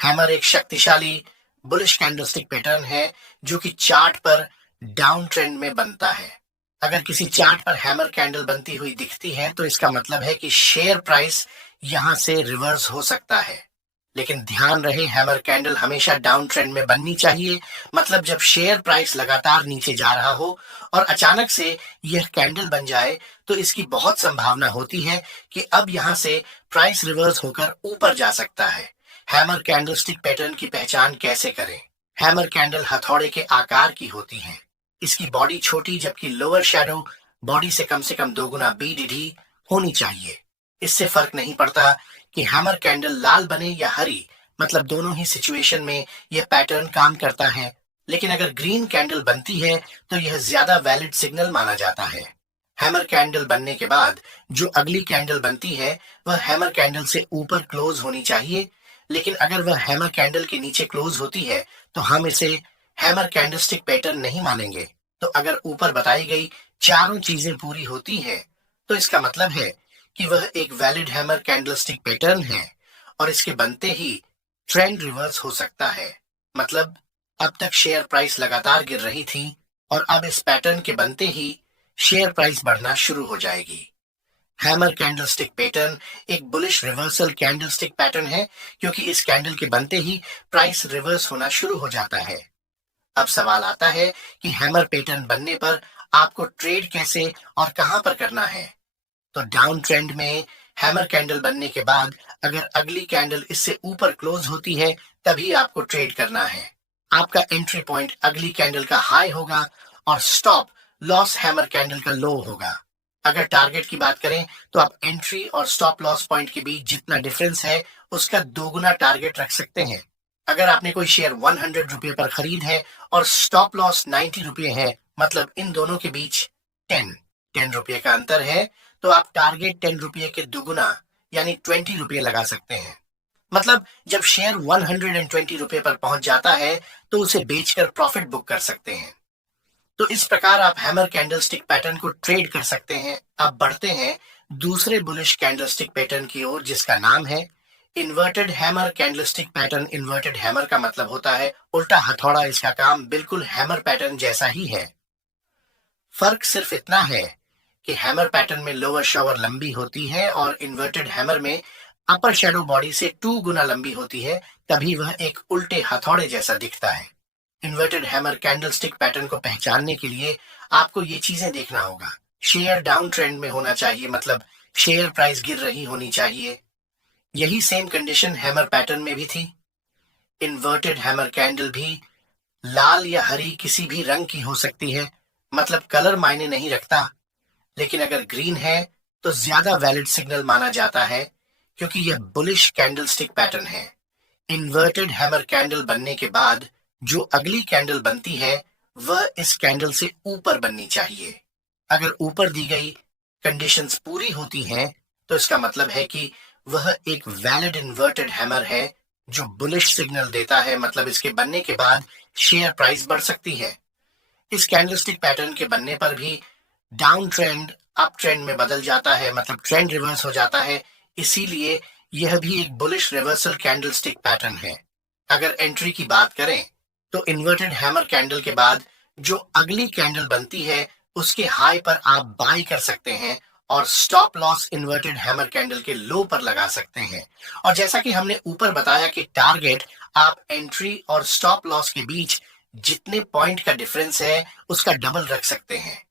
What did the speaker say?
Hammer एक शक्तिशाली bullish candlestick pattern है जो कि चार्ट पर डाउन ट्रेंड में बनता है। अगर किसी चार्ट पर हैमर कैंडल बनती हुई दिखती है तो इसका मतलब है कि शेयर प्राइस यहां से रिवर्स हो सकता है। लेकिन ध्यान रहे, हैमर कैंडल हमेशा डाउन ट्रेंड में बननी चाहिए। मतलब जब शेयर प्राइस लगातार नीचे जा रहा हो और अचानक से यह कैंडल बन जाए तो इसकी बहुत संभावना होती है कि अब यहां से प्राइस रिवर्स होकर ऊपर जा सकता है। हैमर कैंडलस्टिक पैटर्न की पहचान कैसे करें? हैमर कैंडल हथौड़े के आकार की होती है। इसकी बॉडी छोटी जबकि लोअर शैडो बॉडी से कम 2 गुना बीडीडी होनी चाहिए। इससे फर्क नहीं पड़ता कि हैमर कैंडल लाल बने या हरी, मतलब दोनों ही सिचुएशन में यह पैटर्न काम करता है। लेकिन अगर ग्रीन कैंडल बनती है तो यह ज्यादा वैलिड सिग्नल माना जाता है। हैमर कैंडल बनने के बाद जो अगली कैंडल बनती है वह हैमर कैंडल से ऊपर क्लोज होनी चाहिए। लेकिन अगर वह हैमर कैंडल के नीचे क्लोज होती है तो हम इसे हैमर कैंडलस्टिक पैटर्न नहीं मानेंगे। तो अगर ऊपर बताई गई चारों चीजें पूरी होती है तो इसका मतलब है कि वह एक वैलिड हैमर कैंडलस्टिक पैटर्न है और इसके बनते ही ट्रेंड रिवर्स हो सकता है। मतलब अब तक शेयर प्राइस लगातार गिर रही थी और अब इस पैटर्न के बनते ही शेयर प्राइस बढ़ना शुरू हो जाएगी। हैमर कैंडलस्टिक पैटर्न एक बुलिश रिवर्सल कैंडलस्टिक पैटर्न है क्योंकि इस कैंडल के बनते ही प्राइस रिवर्स होना शुरू हो जाता है। अब सवाल आता है कि हैमर पैटर्न बनने पर आपको ट्रेड कैसे और कहां पर करना है। तो डाउन ट्रेंड में हैमर कैंडल बनने के बाद अगर अगली कैंडल इससे ऊपर क्लोज होती है तभी आपको ट्रेड करना है। आपका एंट्री पॉइंट अगली कैंडल का हाई होगा और स्टॉप लॉस हैमर कैंडल का लो होगा। अगर टारगेट की बात करें तो आप एंट्री और स्टॉप लॉस पॉइंट के बीच जितना डिफरेंस है उसका 2 गुना टारगेट रख सकते हैं। अगर आपने कोई शेयर 100 रुपये पर खरीद है और स्टॉप लॉस 90 रुपये है, मतलब इन दोनों के बीच 10 रुपये का अंतर है, तो आप टारगेट 10 रुपये के 2 गुना यानी 20 रुपये लगा सकते हैं। मतलब जब शेयर 120 रुपये पर पहुंच जाता है तो उसे बेचकर प्रॉफिट बुक कर सकते हैं। तो इस प्रकार आप हैमर कैंडलस्टिक पैटर्न को ट्रेड कर सकते हैं। अब बढ़ते हैं दूसरे बुलिश कैंडलस्टिक पैटर्न की ओर जिसका नाम है inverted hammer candlestick pattern. Inverted hammer का मतलब होता है उल्टा हथौड़ा। इसका काम बिल्कुल हैमर पैटर्न जैसा ही है। फर्क सिर्फ इतना है कि हैमर पैटर्न में लोअर शॉवर लंबी होती है और इन्वर्टेड हैमर में अपर शैडो बॉडी से 2 गुना लंबी होती है, तभी वह एक उल्टे हथौड़े जैसा दिखता है। इन्वर्टेड हैमर कैंडलस्टिक पैटर्न को पहचानने के लिए आपको ये चीजें देखना होगा। शेयर डाउन ट्रेंड में होना चाहिए, मतलब शेयर प्राइस गिर रही होनी चाहिए। यही सेम कंडीशन हैमर पैटर्न में भी थी। इन्वर्टेड हैमर कैंडल भी लाल या हरी किसी भी रंग की हो सकती है, मतलब कलर मायने नहीं रखता। लेकिन अगर ग्रीन है तो ज्यादा वैलिड सिग्नल माना जाता है क्योंकि यह बुलिश कैंडलस्टिक पैटर्न है। इन्वर्टेड हैमर कैंडल बनने के बाद जो अगली कैंडल बनती है वह इस कैंडल से ऊपर बननी चाहिए। अगर ऊपर दी गई कंडीशंस पूरी होती हैं तो इसका मतलब है कि वह एक वैलिड इन्वर्टेड हैमर है जो बुलिश सिग्नल देता है। मतलब इसके बनने के बाद शेयर प्राइस बढ़ सकती है। इस कैंडलस्टिक पैटर्न के बनने पर भी डाउन ट्रेंड अप ट्रेंड में बदल जाता है, मतलब ट्रेंड रिवर्स हो जाता है। इसीलिए यह भी एक बुलिश रिवर्सल कैंडलस्टिक पैटर्न है। अगर एंट्री की बात करें तो इन्वर्टेड हैमर कैंडल के बाद जो अगली कैंडल बनती है उसके हाई पर आप बाई कर सकते हैं और stop loss inverted hammer candle के लो पर लगा सकते हैं। और जैसा कि हमने ऊपर बताया कि टारगेट आप एंट्री और स्टॉप लॉस के बीच जितने पॉइंट का डिफरेंस है उसका डबल रख सकते हैं।